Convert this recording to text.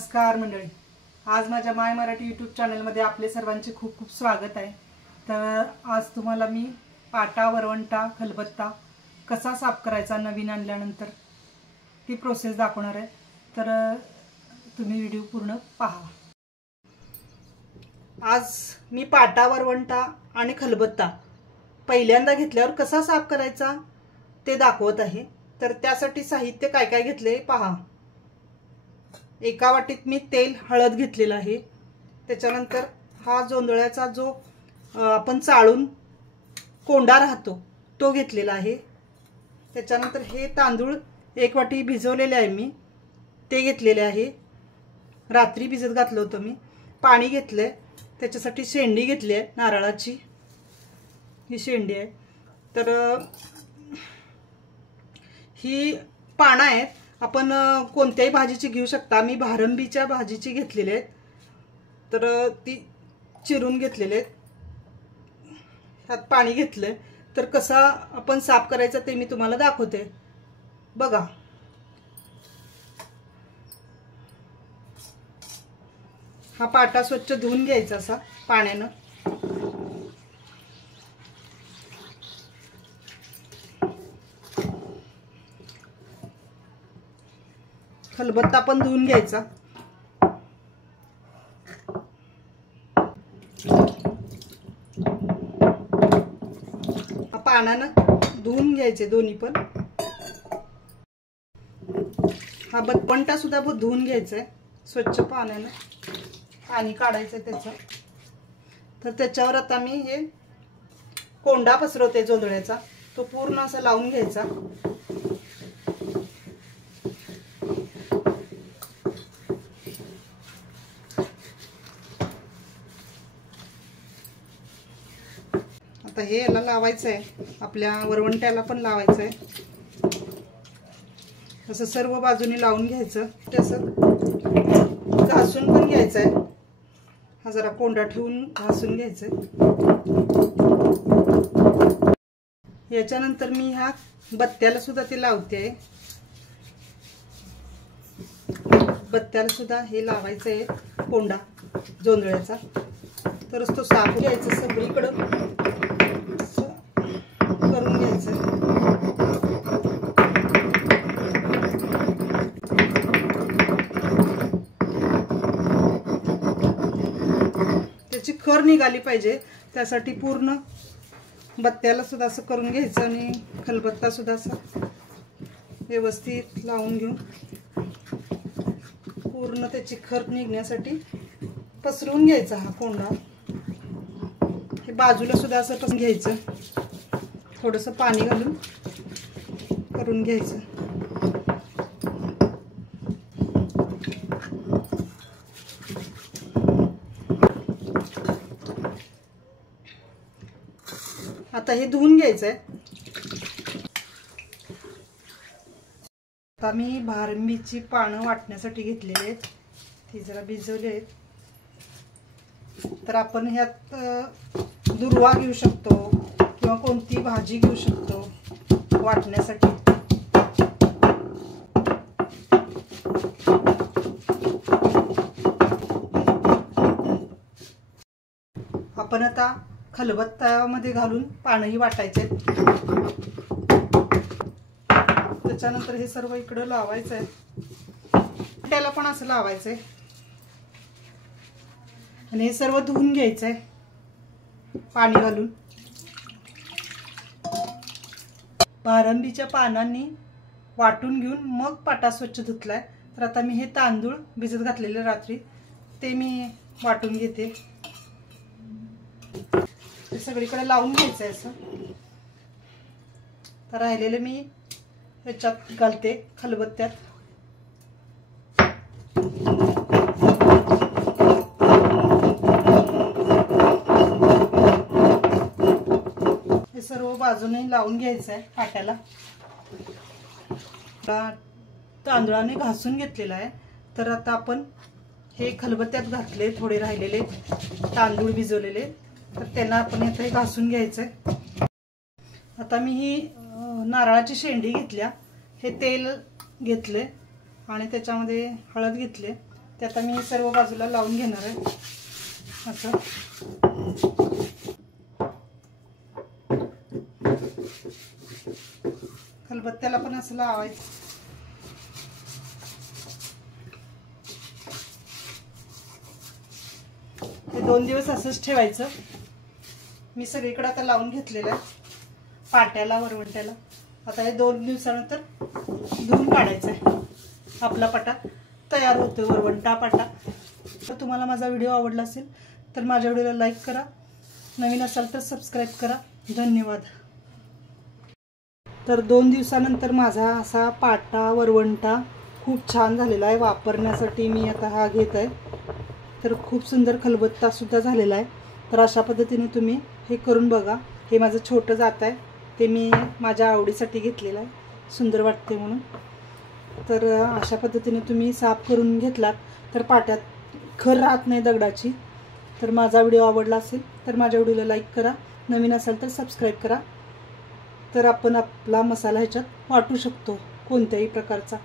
नमस्कार मंडळी, आज माझ्या माय मराठी यूट्यूब चॅनलमध्ये आपले सर्वांचे खूप खूप स्वागत आहे। तर आज तुम्हाला मी पाटा, वरवंटा, खलबत्ता कसा साफ करायचा नवीन आणल्यानंतर ती प्रोसेस दाखवणार आहे। तर तुम्ही व्हिडिओ पूर्ण पहा। आज मी पाटा, वरवंटा आणि खलबत्ता पहिल्यांदा घेतल्यावर कसा साफ करायचा ते दाखवत आहे। तर त्यासाठी साहित्य काय काय घेतले पहा। एका वाटीत मी तेल, हळद घेतलेला आहे। त्याच्यानंतर हा जोंधळ्याचा जो आपण चाळून कोंडा राहतो तो घेतलेला आहे। त्याच्यानंतर हे तांदूळ एक वाटी भिजवलेले आहे मी, ते घेतलेले आहे। रात्री भिजत घातलं होतं मी। पाणी घेतलंय, त्याच्यासाठी शेंडी घेतली आहे नारळाची, ही शेंडी आहे। तर ही पानं आहेत, आपण कोणत्याही भाजीची घेऊ शकता। मी भारंबीच्या भाजीची घेतलेली आहेत, तर ती चिरून घेतलेले आहेत। ह्यात पाणी घेतलंय। तर कसा आपण साफ करायचा ते मी तुम्हाला दाखवते बघा। हा पाटा स्वच्छ धुवून घ्यायचा असा पाण्यानं। खलबत्ता पण धुवून घ्यायचा। पाण्यानं धुवून घ्यायचे दोन्ही पण। हा वरवंटा सुद्धा धुवून घ्यायचा आहे स्वच्छ पाण्यानं, पाणी काढायचं त्याचं। तर त्याच्यावर आता मी हे कोंडा पसरवते जोंधळ्याचा, तो पूर्ण असा लावून घ्यायचा। आता हे याला लावायचं आहे, आपल्या वरवंट्याला पण लावायचं आहे। असं सर्व बाजूने लावून घ्यायचं, तसं घासून पण घ्यायचं आहे। हा जरा कोंडा ठेवून घासून घ्यायचं आहे। याच्यानंतर मी ह्या बत्त्याला सुद्धा ते लावते आहे। बत्त्याला सुद्धा हे लावायचं आहे कोंडा जोंधळ्याचा, तरच तो साफ घ्यायचा सगळीकडं करून घ्यायचं। त्याची खर निघाली पाहिजे, त्यासाठी पूर्ण बत्त्याला सुद्धा असं करून घ्यायचं आणि खलबत्ता सुद्धा असं व्यवस्थित लावून घेऊन पूर्ण त्याची खर निघण्यासाठी पसरवून घ्यायचा हा कोंडा। हे बाजूला सुद्धा असं पसरून घ्यायचं, थोडंसं पाणी घालून करून घ्यायचं। आता हे धुवून घ्यायचं आहे। आता मी भारंबीची पानं वाटण्यासाठी घेतलेली आहेत, ती जरा भिजवली आहेत। तर आपण ह्यात दुर्वा घेऊ शकतो किंवा कोणती भाजी घेऊ शकतो वाटण्यासाठी। आपण आता खलबत्त्यामध्ये घालून पानही वाटायचे। त्याच्यानंतर हे सर्व इकडं लावायचं आहे, त्याला पण असं लावायचंय आणि हे सर्व धुवून घ्यायचंय पाणी घालून। भारंबीच्या पानांनी वाटून घेऊन मग पाटा स्वच्छ धुतलाय। तर आता मी हे तांदूळ भिजत घातलेले रात्री, ते मी वाटून घेते। ते सगळीकडे लावून घ्यायचंय असं। तर राहिलेले मी ह्याच्यात घालते खलबत्त्यात। हे सर्व बाजूने लावून घ्यायचं आहे पाट्याला। तांदळाने घासून घेतलेला आहे। तर आता आपण हे खलबत्त्यात घातले थोडे राहिलेले तांदूळ भिजवलेले, तर त्यांना आपण आता हे घासून घ्यायचंय। आता मी ही नारळाची शेंडी घेतल्या, हे तेल घेतले आणि त्याच्यामध्ये हळद घेतले, ते आता मी सर्व बाजूला लावून घेणार आहे असं. खलबत्त्याला पण असं लावायचं. ते 2 दिवस असंच ठेवायचं. मी सगळीकडे आता लावून घेतलेलं आहे पाट्याला वरवंट्याला. आता हे 2 दिवसानंतर धुवून काढायचं आहे. आपला पाटा तयार होतो, वरवंटा पाटा. तर तुम्हाला माझा व्हिडिओ आवडला असेल तर माझ्या व्हिडिओला लाईक करा, नवीन असाल तर सबस्क्राईब करा. धन्यवाद. तर 2 दिवसानंतर माझा असा पाटा वरवंटा खूप छान झालेला आहे. वापरण्यासाठी मी आता हा घेत आहे. तर खूप सुंदर खलबत्ता सुद्धा झालेला आहे. तर अशा पद्धतीने तुम्ही हे करून बघा. हे माझं छोटं जात आहे, ते मी माझ्या आवडीसाठी घेतलेलं आहे, सुंदर वाटते म्हणून. तर अशा पद्धतीने तुम्ही साफ करून घेतलात तर पाट्यात खर राहत नाही दगडाची. तर माझा व्हिडिओ आवडला असेल तर माझ्या व्हिडिओला लाईक करा, नवीन असाल तर सबस्क्राईब करा. तर आपण आपला मसाला ह्याच्यात वाटू शकतो कोणत्याही प्रकारचा.